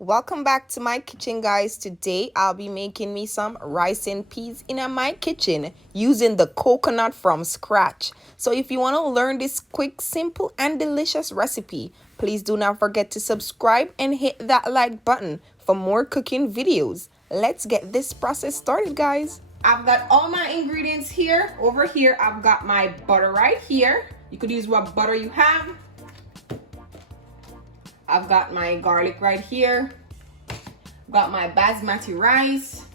Welcome back to my kitchen, guys. Today I'll be making me some rice and peas in my kitchen using the coconut from scratch. So if you want to learn this quick, simple and delicious recipe, please do not forget to subscribe and hit that like button for more cooking videos. Let's get this process started, guys. I've got all my ingredients here. Over here I've got my butter right here. You could use what butter you have. I've got my garlic right here. I've got my basmati rice.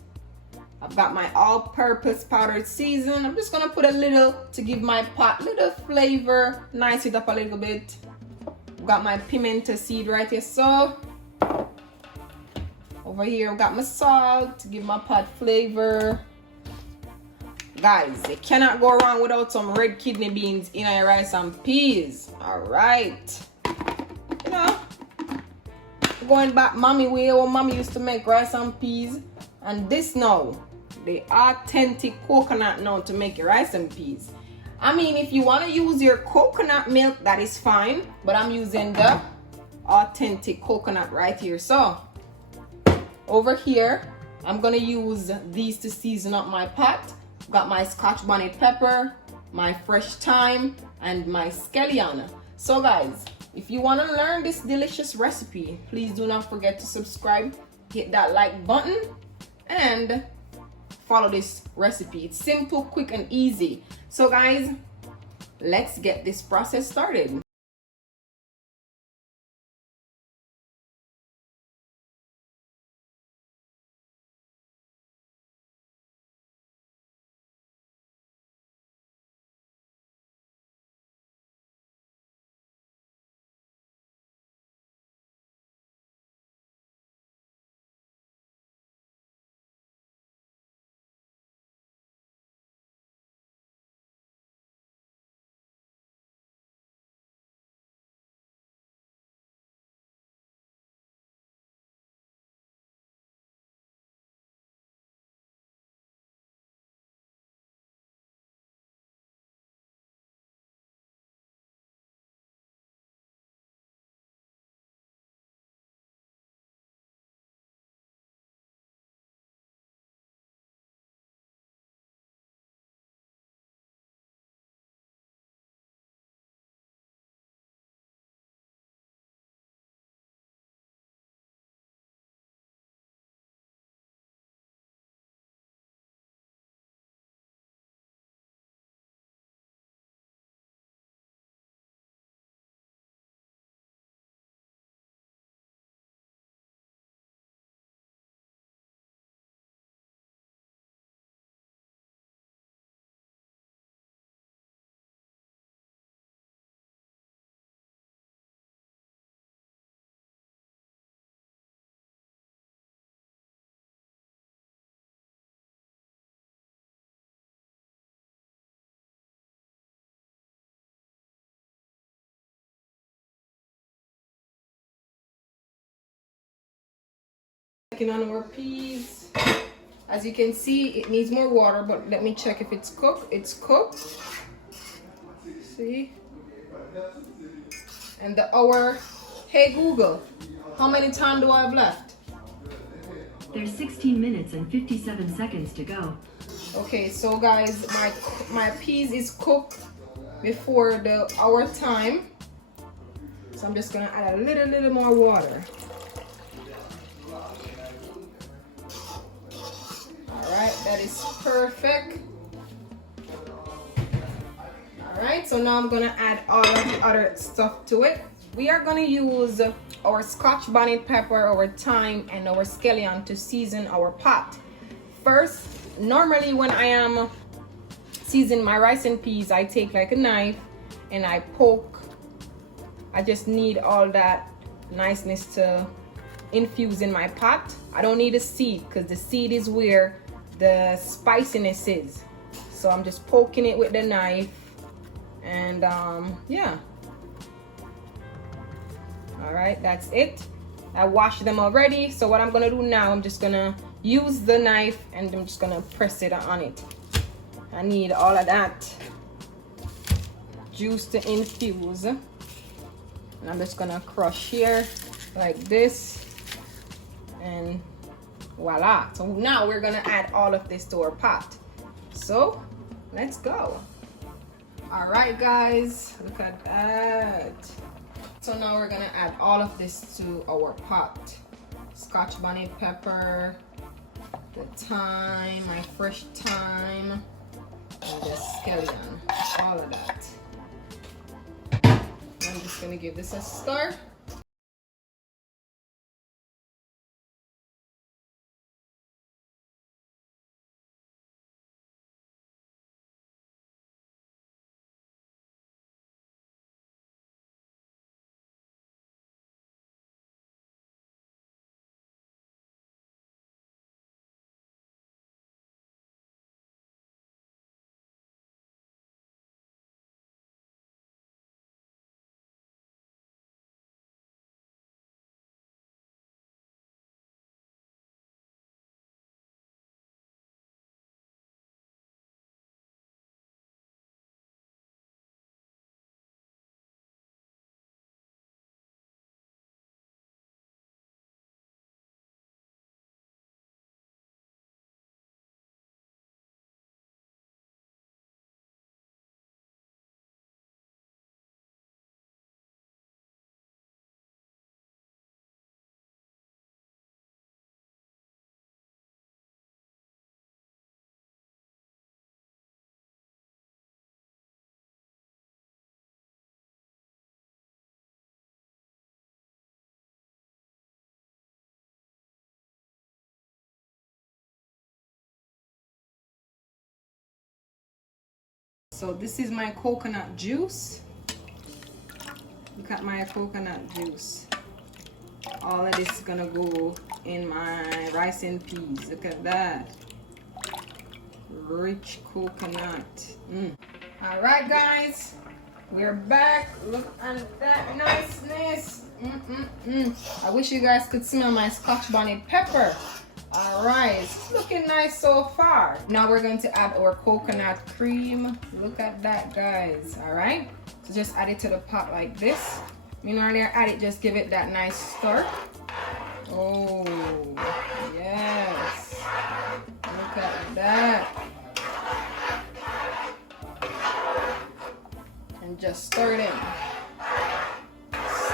I've got my all-purpose powdered season. I'm just gonna put a little to give my pot a little flavor, nice it up a little bit. I've got my pimento seed right here. So over here I've got my salt to give my pot flavor. Guys, you cannot go wrong without some red kidney beans in your rice and peas. All right, you know, going back mommy way, or mommy used to make rice and peas, and this now the authentic coconut now to make your rice and peas. I mean, if you want to use your coconut milk, that is fine, but I'm using the authentic coconut right here. So over here I'm gonna use these to season up my pot. Got my Scotch Bonnet pepper, my fresh thyme, and my scallion. So guys, if you want to learn this delicious recipe, please do not forget to subscribe, hit that like button, and follow this recipe. It's simple, quick, and easy. So guys, let's get this process started. Checking on our peas. As you can see, it needs more water, but let me check if it's cooked. It's cooked. See? And the hour. Hey Google, how many time do I have left? There's 16 minutes and 57 seconds to go. Okay, so guys, my peas is cooked before the hour time. So I'm just gonna add a little more water. Alright, that is perfect. Alright, so now I'm gonna add all of the other stuff to it. We are gonna use our Scotch Bonnet pepper, our thyme, and our scallion to season our pot. First, normally when I am seasoning my rice and peas, I take like a knife and I poke. I just need all that niceness to infuse in my pot. I don't need a seed because the seed is where the spiciness is. So I'm just poking it with the knife, and yeah. All right, that's it. I washed them already. So what I'm gonna do now, I'm just gonna use the knife and I'm just gonna press it on it. I need all of that juice to infuse. And I'm just gonna crush here like this. And voila. So now we're gonna add all of this to our pot. So let's go. All right, guys, look at that. So now we're gonna add all of this to our pot. Scotch bonnet pepper, the thyme, my fresh thyme, and the scallion, all of that. I'm just gonna give this a stir. So this is my coconut juice. Look at my coconut juice. All of this is gonna go in my rice and peas. Look at that. Rich coconut. All right, guys, we're back. Look at that niceness. I wish you guys could smell my Scotch bonnet pepper. All right, it's looking nice so far. Now we're going to add our coconut cream. Look at that, guys. All right, so just add it to the pot like this. You know, earlier add it, just give it that nice stir. Oh yes, look at that. And just stir it in.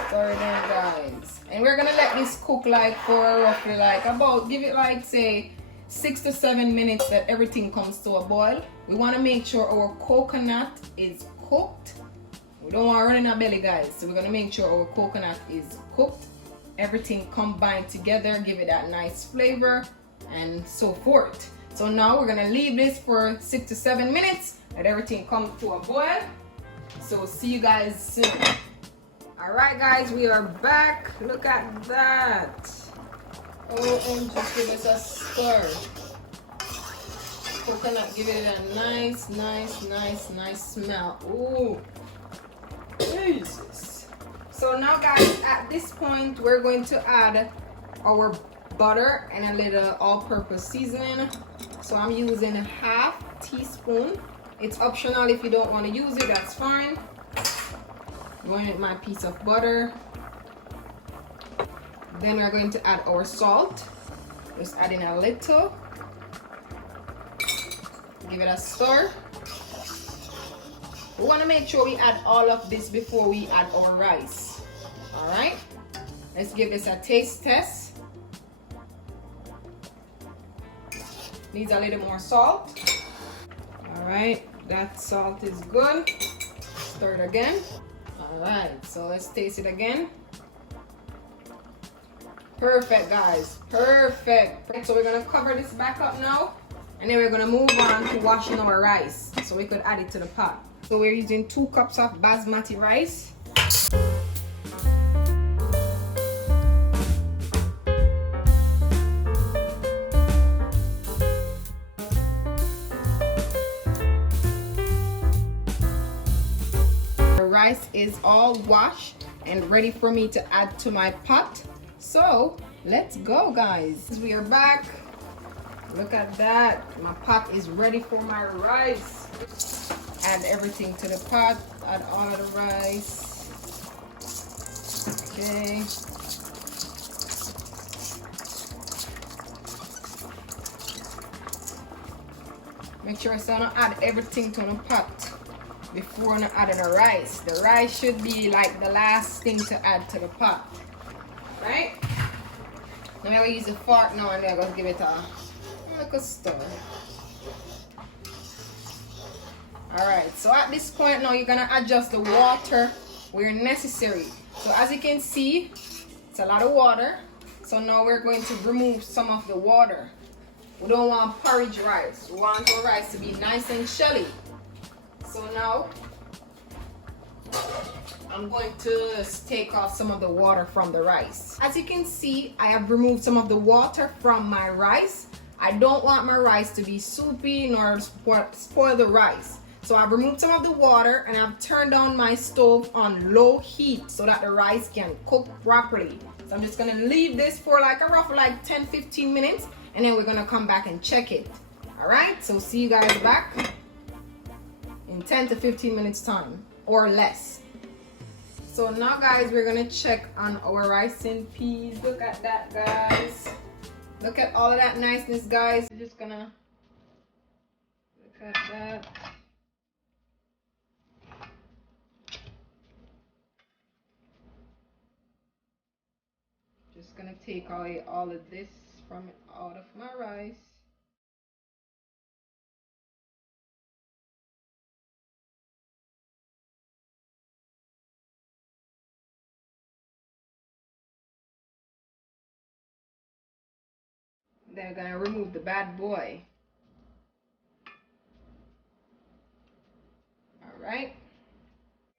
Stir it in, guys. And we're gonna let this cook like for roughly like about, give it like say 6 to 7 minutes that everything comes to a boil. We want to make sure our coconut is cooked. We don't want to run in our belly, guys. So we're gonna make sure our coconut is cooked. Everything combined together, give it that nice flavor and so forth. So now we're gonna leave this for 6 to 7 minutes. Let everything come to a boil. So see you guys soon. All right, guys, we are back. Look at that. Oh, and just give us a stir. Coconut, give it a nice smell. Ooh, Jesus. So now, guys, at this point, we're going to add our butter and a little all-purpose seasoning. So I'm using a half teaspoon. It's optional if you don't want to use it, that's fine. Going with my piece of butter. Then we're going to add our salt. Just adding a little. Give it a stir. We want to make sure we add all of this before we add our rice. All right. Let's give this a taste test. Needs a little more salt. All right. That salt is good. Stir it again. All right, so let's taste it again. Perfect, guys, perfect. So we're gonna cover this back up now, and then we're gonna move on to washing our rice so we could add it to the pot. So we're using 2 cups of basmati rice. Rice is all washed and ready for me to add to my pot. So let's go, guys. We are back. Look at that. My pot is ready for my rice. Add everything to the pot. Add all of the rice. Okay. Make sure so not add everything to the pot before not adding the rice. The rice should be like the last thing to add to the pot. Right? Now I'm gonna use a fork now and then I'm gonna give it a stir. Alright, so at this point now you're gonna adjust the water where necessary. So as you can see, it's a lot of water. So now we're going to remove some of the water. We don't want porridge rice. We want our rice to be nice and shelly. So now I'm going to take off some of the water from the rice. As you can see, I have removed some of the water from my rice. I don't want my rice to be soupy nor spoil the rice. So I've removed some of the water and I've turned down my stove on low heat so that the rice can cook properly. So I'm just gonna leave this for like a rough 10-15 minutes and then we're gonna come back and check it. Alright, so see you guys back in 10 to 15 minutes time or less. So now guys, we're gonna check on our rice and peas. Look at that, guys. Look at all of that niceness, guys. We're just gonna look at that. Just gonna take away all of this from out of my rice. Then I'm gonna remove the bad boy. Alright.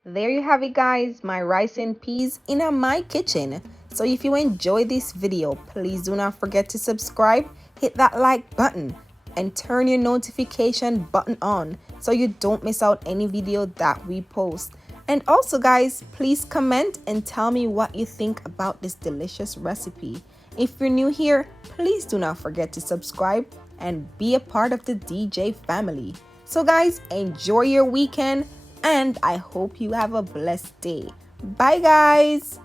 There you have it, guys, my rice and peas in my kitchen. So if you enjoyed this video, please do not forget to subscribe, hit that like button, and turn your notification button on so you don't miss out any video that we post. And also guys, please comment and tell me what you think about this delicious recipe. If you're new here, please do not forget to subscribe and be a part of the DJ family. So guys, enjoy your weekend and I hope you have a blessed day. Bye guys.